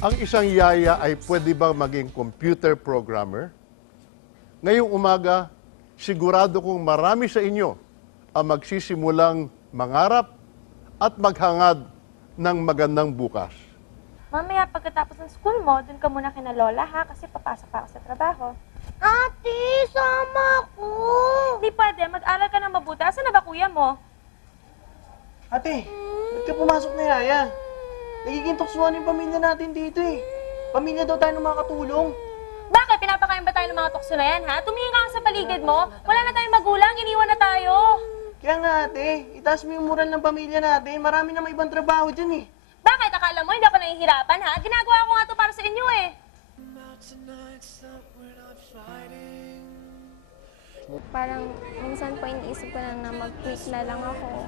Ang isang yaya ay pwede bang maging computer programmer? Ngayong umaga, sigurado kong marami sa inyo ang magsisimulang mangarap at maghangad ng magandang bukas. Mamaya pagkatapos ng school mo, dun ka muna kina Lola ha, kasi papasok pa ako sa trabaho. Ate, sama ko. Hindi pwede, mag-aral ka ng mabuti. Asan na ba kuya mo? Ate, ba't ka pumasok na yaya? Nagiging tuksuhan yung pamilya natin dito eh. Pamilya daw tayo ng mga katulong. Bakit? Pinapakain ba tayo ng mga tukso na yan ha? Tumingin ka nga sa paligid mo. Wala na tayong magulang, iniwan na tayo. Kaya nga ate, itaas mo yung moral ng pamilya natin. Marami na may ibang trabaho dyan eh. Bakit? Akala mo hindi ako nahihirapan ha? Ginagawa ko nga to para sa inyo eh. Parang minsan po iniisip ko na mag-quit na lang ako.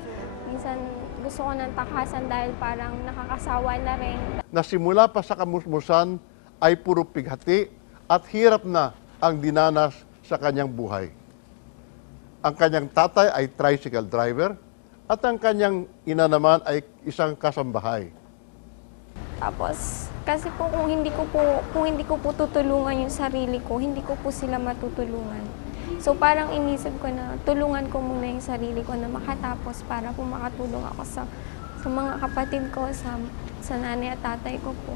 Minsan gusto ko nang takasan dahil parang nakakasawa na rin. Nasimula pa sa kamusmusan ay puro pighati at hirap na ang dinanas sa kanyang buhay. Ang kanyang tatay ay tricycle driver at ang kanyang ina naman ay isang kasambahay. Tapos kasi po kung hindi ko po tutulungan yung sarili ko, hindi ko po sila matutulungan. So parang inisip ko na tulungan ko muna yung sarili ko na makatapos para po makatulong ako sa mga kapatid ko, sa nanay at tatay ko po.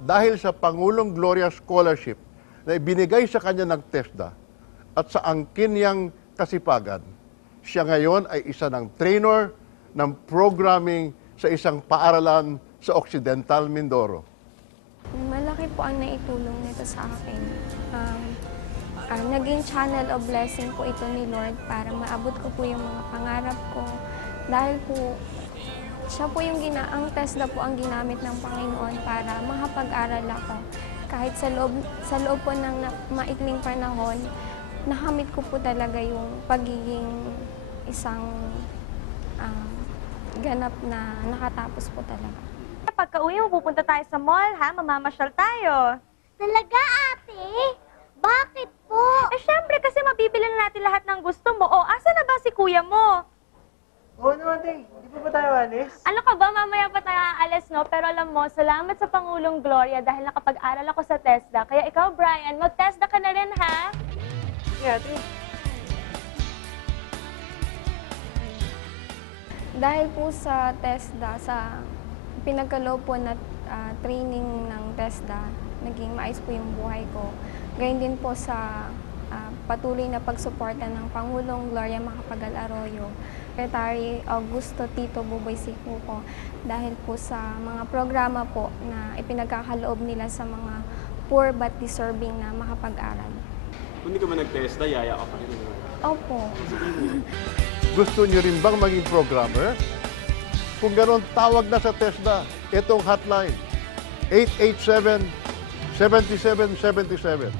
Dahil sa Pangulong Gloria Scholarship na ibinigay sa kanya ng TESDA at sa angkin niyang kasipagan, siya ngayon ay isa ng trainer ng programming sa isang paaralan sa Occidental Mindoro. Malaki po ang naitulong nito sa akin. Naging channel of blessing po ito ni Lord para maabot ko po yung mga pangarap ko. Dahil po, siya po ang TESDA po ang ginamit ng Panginoon para makapag-aral ako. Kahit sa loob po ng maikling panahon, nakamit ko po talaga yung pagiging isang ganap na nakatapos po talaga. Pagka-uwi mo, pupunta tayo sa mall ha, mamamasyal tayo. Talaga, ate? Bakit po? Eh syempre kasi mabibili na natin lahat ng gusto mo. O, asa na ba si kuya mo? Oo naman ate, hindi pa ba tayo alis? Ano ka ba, mamaya pa tayo aalis, no? Pero alam mo, salamat sa Pangulong Gloria dahil nakapag-aral ako sa TESDA. Kaya ikaw, Brian, mag-TESDA ka na rin, ha? Yeah, ate. Dahil po sa TESDA, sa pinagkaloob po na training ng TESDA, naging maayos po yung buhay ko. Gayun din po sa patuloy na pagsuporta ng Pangulong Gloria Macapagal Arroyo, Secretary Augusto Tito Buboy Sikuco, dahil po sa mga programa po na ipinagkakaloob nila sa mga poor but deserving na makapag-aral. Kung hindi ka ba nag-TESDA, yaya ka pa rin. Opo. Gusto niyo rin bang maging programmer? Kung ganoon, tawag na sa TESDA. Itong hotline, 887-7777.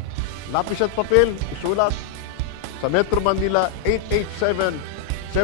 Lapis at papel, isulat. Sa Metro Manila, 887-7777.